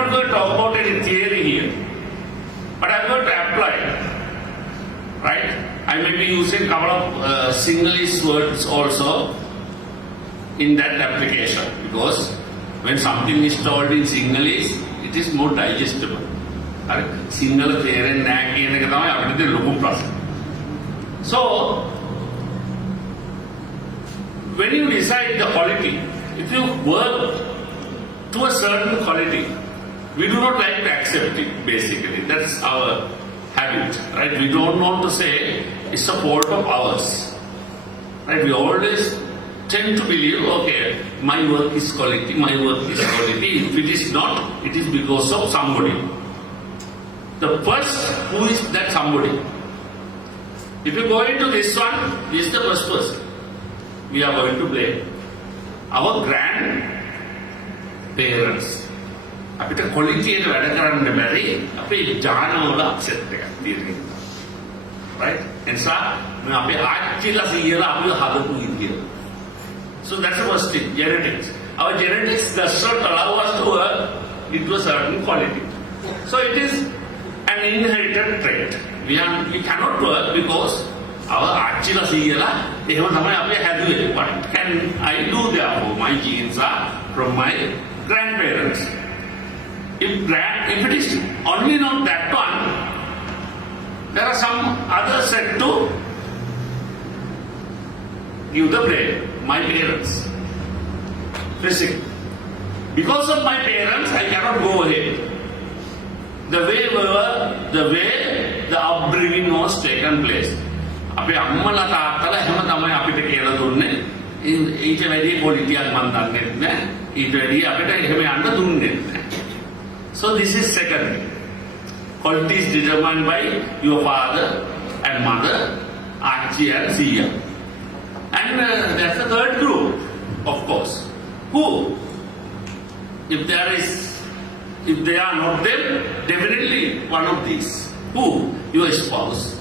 not going to talk about any theory here, but I'm going to apply it. Right? I may be using a couple of Sinhalese words also in that application, because when something is told in Sinhalese, it is more digestible. Sinhala teren naha කියන එක තමයි අපිට ලොකු ප්‍රශ්න. So when you decide the quality, if you work to a certain quality, we do not like to accept it basically. That's our habit, right? We don't want to say it's a fault of ours, right? We always tend to believe, okay, my work is quality, my work is quality. If it is not, it is because of somebody. The first, who is that somebody? If you go into this one, this is the first person. We are going to blame our grandparents. අපිට quality එක වැඩ කරන්න බැරි අපේ ජානවල upset එකක් තියෙනවා. Right? එනිසා මේ අපේ ආච්චිලා සීයලා අපිව හදපු විදිය. So that's the first thing, genetics. Our genetics does not allow us to work into a certain quality. So it is an inherited trait. We cannot work because our ආච්චිලා සීයලා එහෙම තමයි අපේ හැදුවේ. What can I do therefore? My genes are from my grandparents. If it is only not that one, there are some other set to give the blame. My parents. Physics. Because of my parents, I cannot go ahead. The way the upbringing was taken place. අපේ අම්මලා තාත්තලා එහෙම තමයි අපිට කියලා දුන්නේ. ඊට වැඩි පොලිටියක් මන් දන්නේ නැහැ. ඊට වැඩි අපිට එහෙම යන්න දුන්නේ නැහැ. So this is second. Quality is determined by your father and mother, Auntie and Sia. And that's the third group, of course. Who? If they are not them, definitely one of these. Who? Your spouse.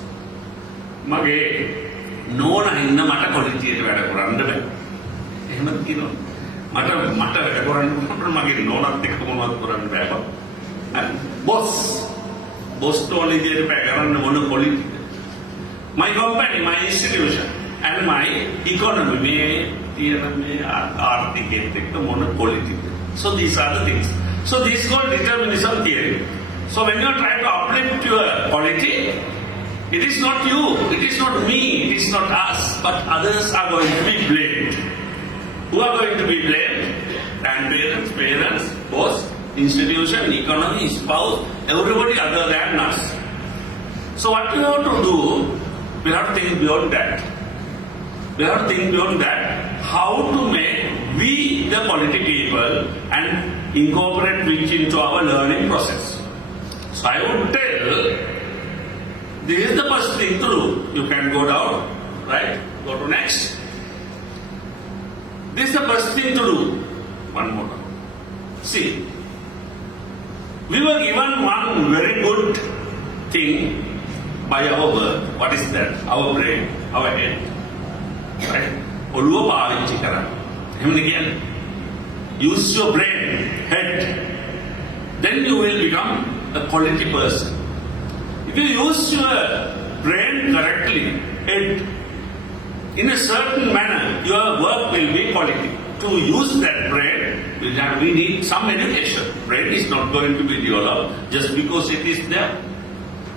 මගේ නෝනා ඉන්න මට කොලිටියට වැඩ කරන්න බෑ. එහෙමද කියනවා. මට වැඩ කරන්න මගේ නෝනාත් එක්ක මොනවද කරන්න බෑ. Boss තෝලි විදියට වැඩ කරන්න මොන කොලිටිද? My company, my institution and my economy මේ තියෙන මේ ආර්ථිකයේත් එක්ක මොන කොලිටිද? So these are the things. So this is called determinism theory. So when you are trying to uplift your quality, it is not you, it is not me, it is not us, but others are going to be blamed. Who are going to be blamed? Grandparents, parents, boss, institution, economy, spouse, everybody other than us. So what we have to do, we have to think beyond that. We have to think beyond that, how to make we the quality people and incorporate which into our learning process. So I would tell, this is the first thing to do. You can go down, right? Go to next. This is the first thing to do. One more. See, we were given one very good thing by our birth. What is that? Our brain, our head. Right? ඔළුව පාවිච්චි කරන්න. එහෙමද කියන්නේ? Use your brain, head. Then you will become a quality person. If you use your brain correctly, in a certain manner, your work will be quality. To use that brain, we need some education. Brain is not going to be developed just because it is there.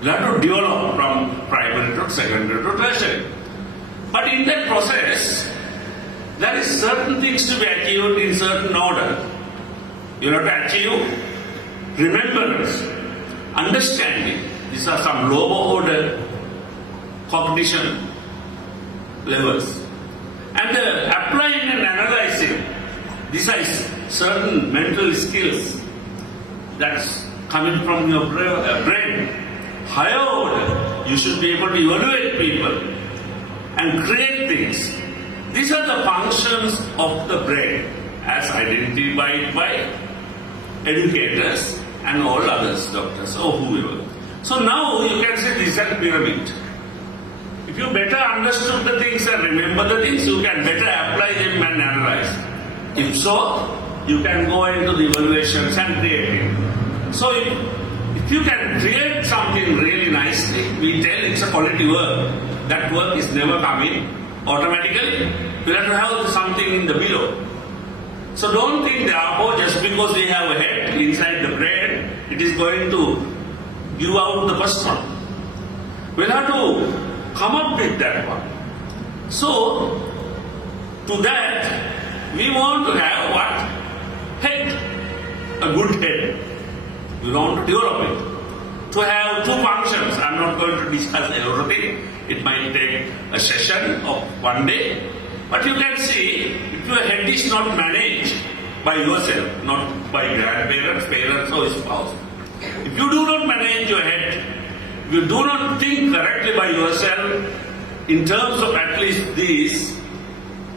You have to develop from primary to secondary to tertiary. But in that process, there is certain things to be achieved in certain order. You have to achieve remembrance, understanding. These are some lower order cognition levels. And applying and analyzing, these are certain mental skills that's coming from your brain. Higher order, you should be able to evaluate people and create things. These are the functions of the brain as identified by educators and all others, doctors or whoever. So now you can say this is a pyramid. If you better understood the things and remember the things, you can better apply them and analyze. If so, you can go into the evaluations and creating. So if you can create something really nicely, we tell it's a quality work. That work is never coming automatically. You have to have something in the below. So don't think therefore just because we have a head inside the brain, it is going to give out the first one. We'll have to come up with that one. So to that, we want to have what? Head. A good head. We want to develop it. To have two functions. I'm not going to discuss everything. It might take a session of one day. But you can see, if your head is not managed by yourself, not by grandparents, parents or spouse. If you do not manage your head, if you do not think correctly by yourself, in terms of at least these,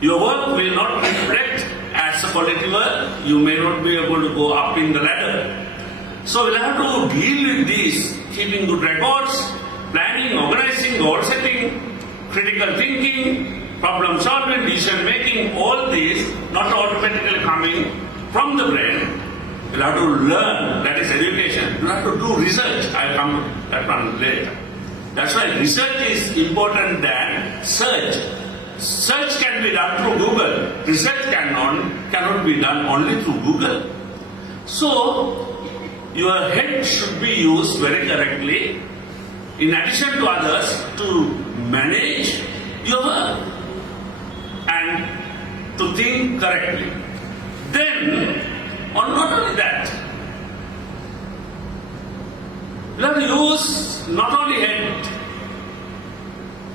your work will not reflect as a quality work. You may not be able to go up in the ladder. So we'll have to deal with these, keeping good records, planning, organizing, goal setting, critical thinking, problem solving, decision making, all these not automatically coming from the brain. You'll have to learn, that is education. You'll have to do research. I'll come to that one later. That's why research is important than search. Search can be done through Google. Research cannot be done only through Google. So, your head should be used very correctly in addition to others to manage your work and to think correctly. Then, or not only that, you have to use not only head.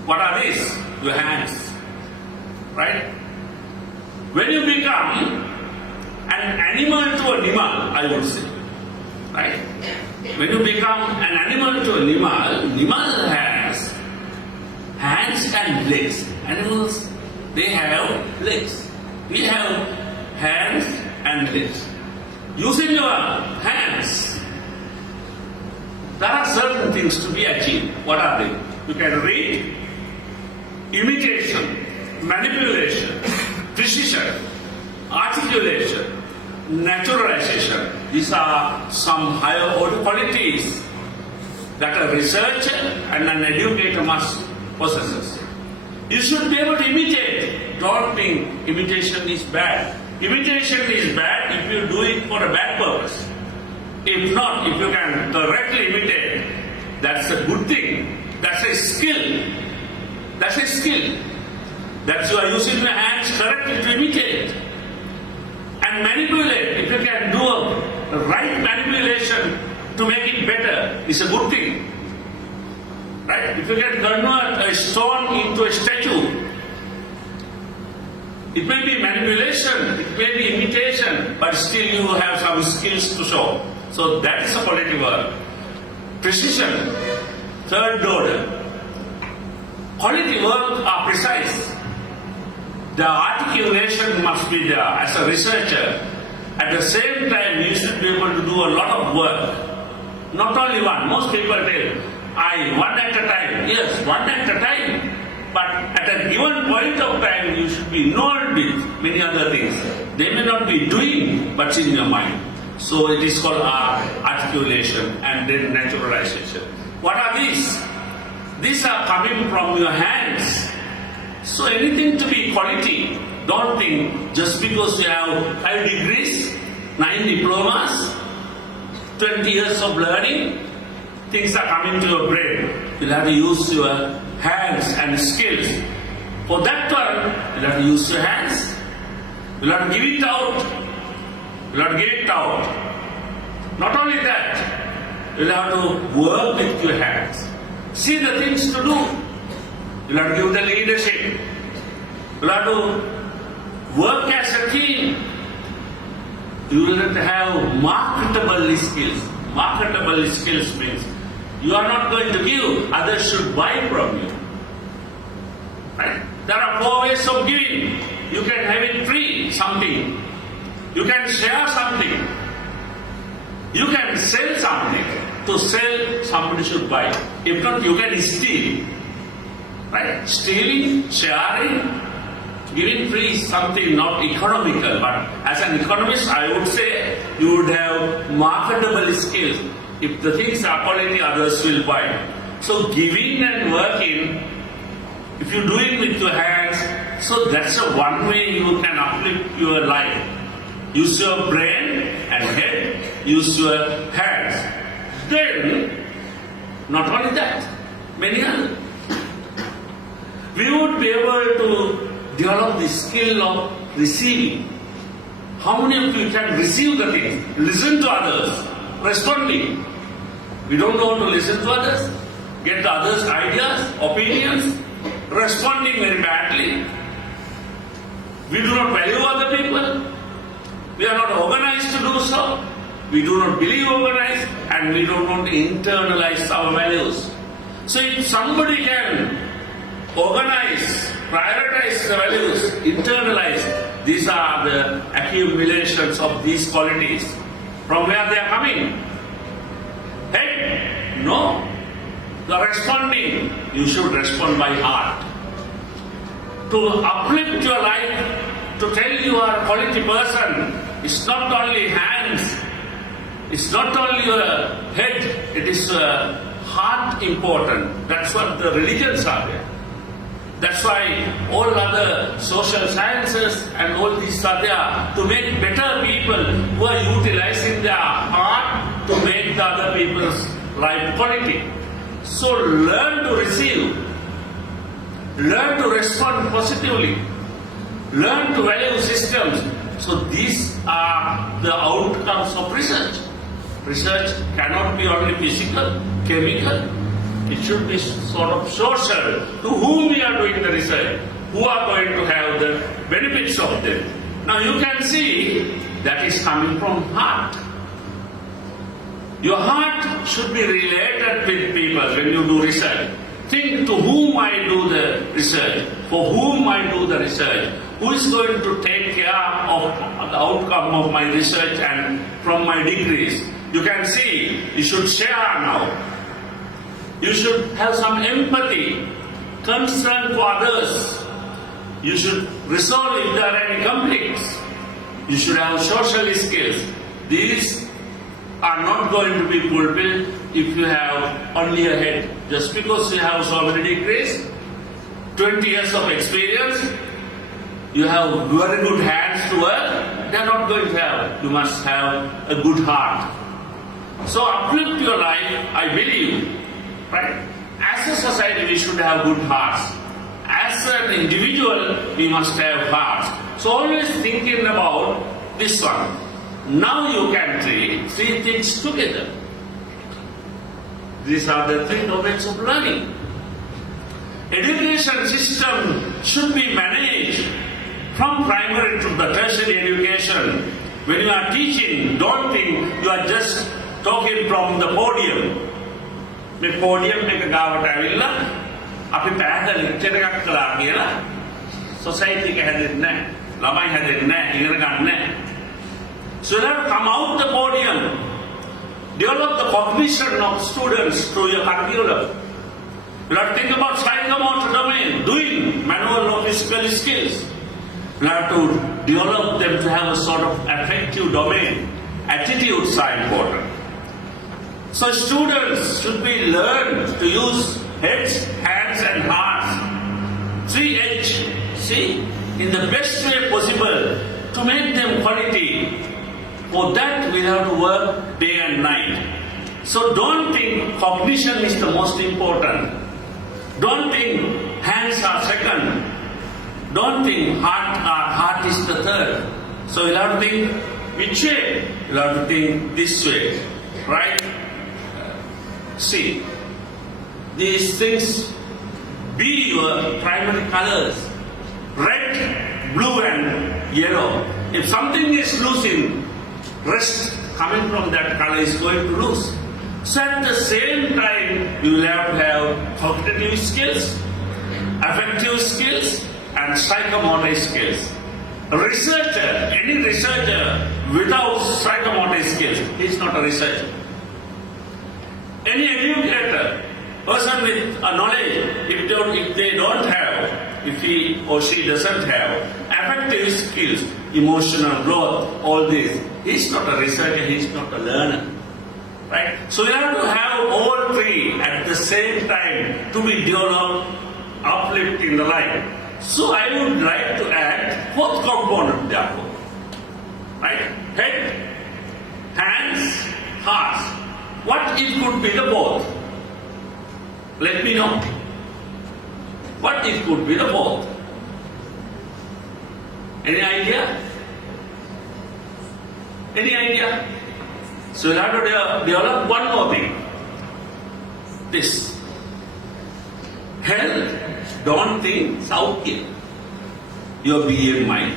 What are these? Your hands. Right? When you become an animal to an animal, I would say. Right? When you become an animal to an animal has hands and legs. Animals, they have legs. We have hands and legs. Using your hands, there are certain things to be achieved. What are they? You can read, imitation, manipulation, precision, articulation, naturalization. These are some higher order qualities that a researcher and an educator must possess. You should be able to imitate. Don't think imitation is bad. Imitation is bad if you do it for a bad purpose. If not, if you can correctly imitate, that's a good thing. That's a skill. That's a skill. That's you are using your hands correctly to imitate. And manipulate. If you can do a right manipulation to make it better, it's a good thing. Right? If you can convert a stone into a statue, it may be manipulation, it may be imitation, but still you have some skills to show. So that is a quality work. Precision, third order. Quality work are precise. The articulation must be there as a researcher. At the same time, you should be able to do a lot of work. Not only one. Most people tell, one at a time. Yes, one at a time. But at a given point of time, you should be involved with many other things. They may not be doing, but it's in your mind. So it is called articulation and then naturalization. What are these? These are coming from your hands. So anything to be quality, don't think just because you have 5 degrees, 9 diplomas, 20 years of learning, things are coming to your brain. You'll have to use your hands and skills. For that one, you'll have to use your hands. You'll have to give it out. You'll have to get it out. Not only that, you'll have to work with your hands. See the things to do. You'll have to give the leadership. You'll have to work as a team. You will have to have marketable skills. Marketable skills means you are not going to give, others should buy from you. Right? There are 4 ways of giving. You can have it free, something. You can share something. You can sell something. To sell, somebody should buy. If not, you can steal. Right? Stealing, sharing, giving free is something not economical, but as an economist, I would say you would have marketable skills. If the things are quality, others will buy. So giving and working, if you do it with your hands, so that's a one way you can uplift your life. Use your brain and head, use your hands. Then, not only that, many others. We would be able to develop the skill of receiving. How many of you can receive the things? Listen to others, responding. We don't know how to listen to others, get the others' ideas, opinions, responding very badly. We do not value other people. We are not organized to do so. We do not believe organized, and we don't want to internalize our values. So if somebody can organize, prioritize the values, internalize, these are the accumulations of these qualities. From where they are coming? Head? No. You are responding. You should respond by heart. To uplift your life, to tell you are a quality person, it's not only hands, it's not only your head, it is heart important. That's what the religions are there. That's why all other social sciences and all these are there to make better people who are utilizing their heart to make the other people's life quality. So learn to receive, learn to respond positively, learn to value systems. So these are the outcomes of research. Research cannot be only physical, chemical. It should be sort of social. To whom we are doing the research, who are going to have the benefits of them. Now you can see that is coming from heart. Your heart should be related with people when you do research. Think to whom I do the research, for whom I do the research, who is going to take care of the outcome of my research and from my degrees. You can see, you should share now. You should have some empathy, concern for others. You should resolve if there are any conflicts. You should have social skills. These are not going to be fulfilled if you have only a head. Just because you have so many degrees, 20 years of experience, you have very good hands to work, they are not going to have. You must have a good heart. So uplift your life, I believe. Right? As a society, we should have good hearts. As an individual, we must have hearts. So always thinking about this one. Now you can treat three things together. These are the three domains of learning. Education system should be managed from primary to the tertiary education. When you are teaching, don't think you are just talking from the podium. මේ podium එක ගාවට ඇවිල්ලා අපි පැහැද lecture එකක් කළා කියලා society එක හැදෙන්නේ නැහැ. ළමයි හැදෙන්නේ නැහැ, ඉගෙන ගන්න නැහැ. So you have to come out the podium. Develop the cognition of students through your curriculum. You have to think about psychomotor domain, doing manual or physical skills. You have to develop them to have a sort of affective domain. Attitudes are important. So students should be learned to use heads, hands and hearts. 3H, see, in the best way possible to make them quality. For that we have to work day and night. So don't think cognition is the most important. Don't think hands are second. Don't think heart is the third. So you'll have to think which way? You'll have to think this way. Right? See, these things be your primary colors. Red, blue and yellow. If something is losing, rest coming from that color is going to lose. So at the same time, you will have to have cognitive skills, affective skills and psychomotor skills. A researcher, any researcher without psychomotor skills, he is not a researcher. Any educator, person with a knowledge, if they don't have if he or she doesn't have affective skills, emotional growth, all this, he's not a researcher, he's not a learner. Right? So you have to have all three at the same time to be developed, uplifting the life. So I would like to add fourth component therefore. Right? Head, hands, heart. What it could be the both? Let me know. What it could be the both? Any idea? Any idea? So you have to develop one more thing. This. Health, don't think Saukya. Your BMI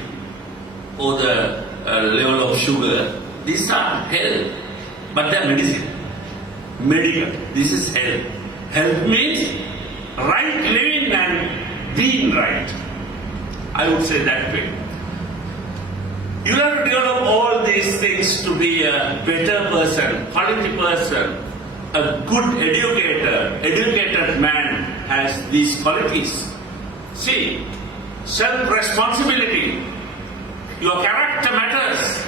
or the level of sugar, these are health, but they are medicine. Medical, this is health. Health means right living and being right. I would say that way. You have to develop all these things to be a better person, quality person, a good educator. Educated man has these qualities. See, self-responsibility, your character matters,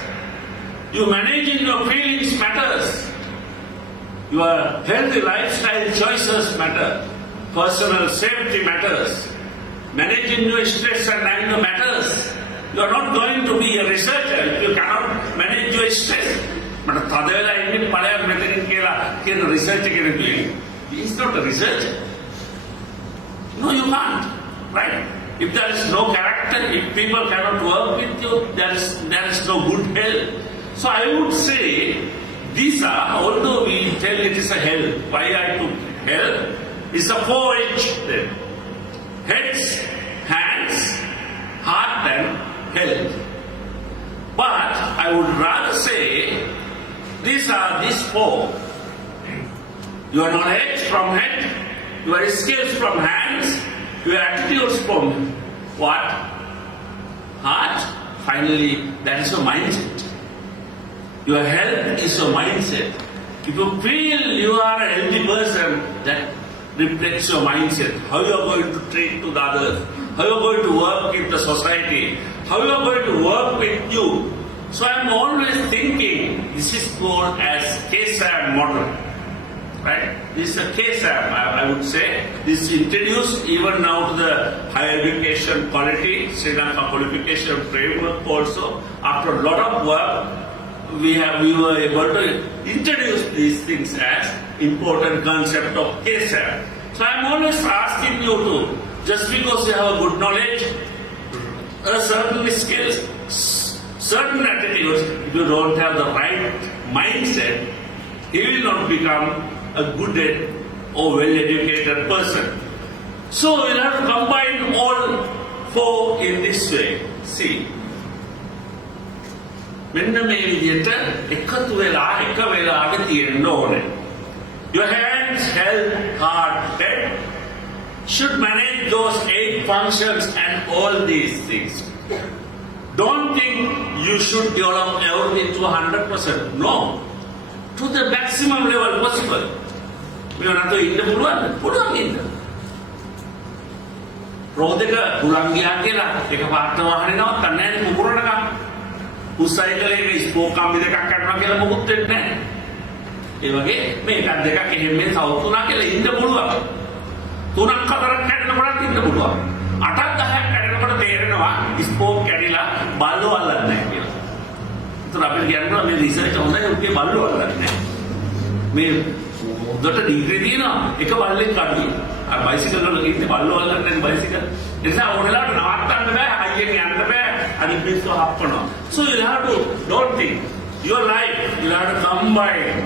you managing your feelings matters, your healthy lifestyle choices matter, personal safety matters, managing your stress and anger matters. You are not going to be a researcher if you cannot manage your stress. But research he is not a researcher. No, you can't. Right? If there is no character, if people cannot work with you, there is no good health. So I would say these are, although we tell it is a health, why I took health, is a 4H then. Heads, hands, heart and health. But I would rather say these four. Your knowledge from head, your skills from hands, your attitudes from what? Heart. Finally, that is your mindset. Your health is your mindset. If you feel you are a healthy person, that reflects your mindset. How you are going to treat to the others, how you are going to work with the society, how you are going to work with you. So I am always thinking this is called as KSAM model. Right? This is a KSAM, I would say. This is introduced even now to the higher education quality, Sri Lanka qualification framework also. After a lot of work, we were able to introduce these things as important concept of KSAM. So I am always asking you to, just because you have a good knowledge, certain skills, certain attitudes, if you don't have the right mindset, he will not become a good or well-educated person. So you have to combine all four in this way. See, මෙන්න මේ විදිහට එකතු වෙලා එක වෙලාවක තියෙන්න ඕනේ. Your hands, health, heart, head should manage those 8 functions and all these things. Don't think you should develop everything to 100%. No. To the maximum level possible. We are not doing the පුළුවන් ඉන්න. රෝද එක පුරන් ගියා කියලා එක පාට වාහනේ නවත්තන්නේ නැහැ නේ කුකුරණක. උසයිකලේ ස්පෝක් කම්බි දෙකක් කරනවා කියලා මොකුත් වෙන්නේ නැහැ. ඒ වගේ මේ එකක් දෙකක් එහෙම මේ සවුතුනා කියලා ඉන්න පුළුවන්. 3ක් 4ක් කැඩෙනකොට ඉන්න පුළුවන්. 8ක් 10ක් කැඩෙනකොට තේරෙනවා ස්පෝක් කැඩිලා බල්ලෝ අල්ලන්නේ නැහැ කියලා. ඒතර අපි කියනවා මේ රිසර්ච් හොඳයි උගේ බල්ලෝ අල්ලන්නේ නැහැ. මේ උඩට ඩිග්‍රී තියෙනවා එක බල්ලෙක් අඩුයි. අර බයිසිකල් වල ඉන්නේ බල්ලෝ අල්ලන්නේ නැහැ බයිසිකල්. ඒ නිසා ඕනෙලාට නවත්තන්න බෑ හයියෙන් යන්න බෑ. So you have to, don't think, your life, you have to combine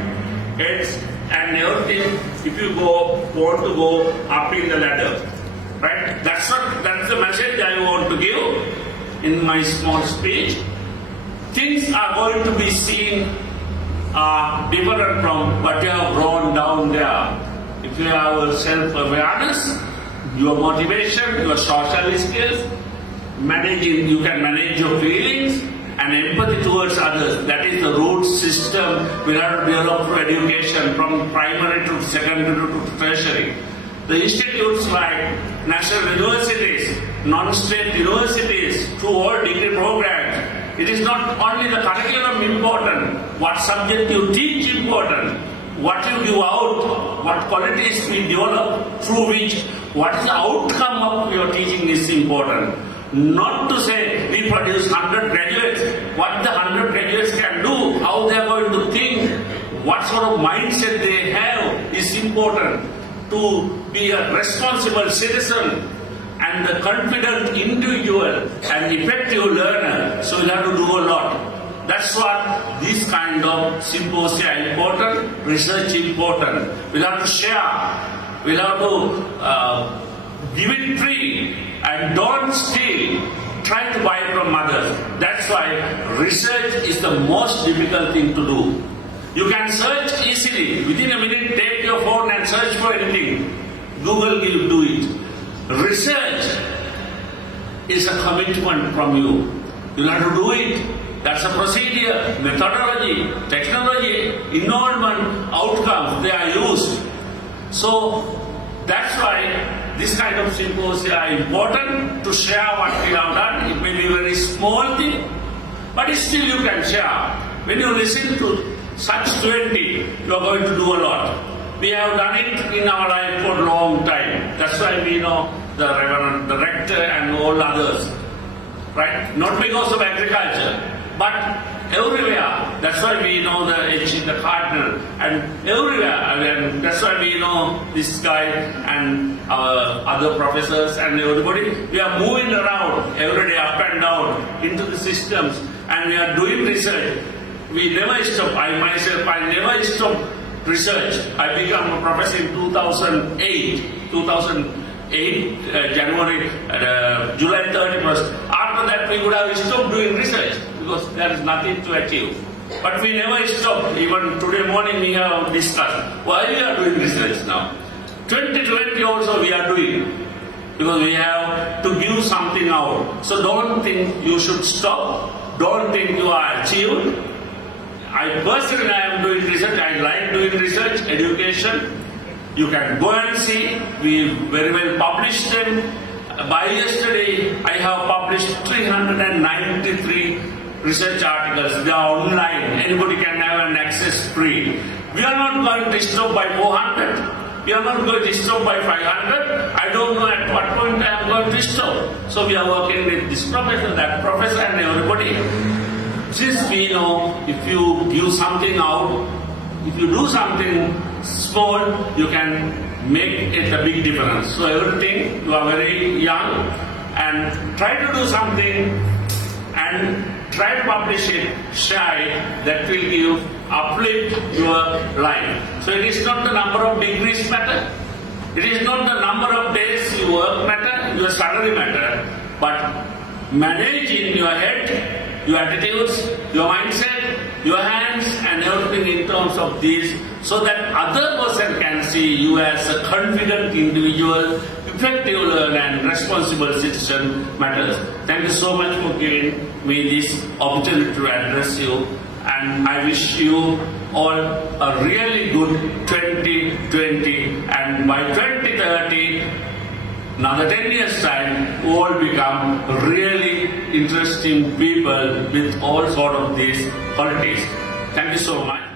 heads and everything if you want to go up in the ladder. Right? That's the message I want to give in my small speech. Things are going to be seen different from what you have drawn down there. If you have self-awareness, your motivation, your social skills, you can manage your feelings and empathy towards others. That is the root system we have to develop through education from primary to secondary to tertiary. The institutes like national universities non-state universities, through all degree programs. It is not only the curriculum important, what subject you teach important, what you give out, what qualities we develop, through which, what is the outcome of your teaching is important. Not to say we produce 100 graduates, what the 100 graduates can do, how they are going to think, what sort of mindset they have is important. To be a responsible citizen and a confident individual and effective learner, so you have to do a lot. That's what this kind of symposia are important, research important. We'll have to share, we'll have to give it free and don't steal, try to buy from others. That's why research is the most difficult thing to do. You can search easily. Within a minute, take your phone and search for anything. Google will do it. Research is a commitment from you. You have to do it. That's a procedure, methodology, technology, involvement, outcomes, they are used. So that's why this kind of symposia are important to share what we have done. It may be a very small thing, but still you can share. When you listen to such 20, you are going to do a lot. We have done it in our life for a long time. That's why we know the Reverend, the Rector and all others. Right? Not because of agriculture, but everywhere. That's why we know the H, the Cardinal, and everywhere. And that's why we know this guy and our other professors and everybody. We are moving around every day, up and down into the systems, and we are doing research. We never stop. I myself, I never stop research. I became a professor in 2008. January, July 31st. After that, we would have stopped doing research because there is nothing to achieve. But we never stopped. Even today morning, we have discussed why we are doing research now. 2020 also we are doing because we have to give something out. So don't think you should stop. Don't think you are achieved. I personally am doing research. I like doing research, education. You can go and see. We very well published them. By yesterday, I have published 393 research articles. They are online. Anybody can have an access free. We are not going to stop by 400. We are not going to stop by 500. I don't know at what point I am going to stop. So we are working with this professor, that professor, and everybody. Since we know if you give something out, if you do something small, you can make it a big difference. So everything, you are very young and try to do something and try to publish it, share it, that will give, uplift your life. So it is not the number of degrees matter, it is not the number of days you work matter, your salary matter, but managing your head, your attitudes, your mindset, your hands and everything in terms of these, so that other person can see you as a confident individual, effective learner and responsible citizen matters. Thank you so much for giving me this opportunity to address you, and I wish you all a really good 2020, and by 2030, another 10 years time, we all become really interesting people with all sort of these qualities. Thank you so much.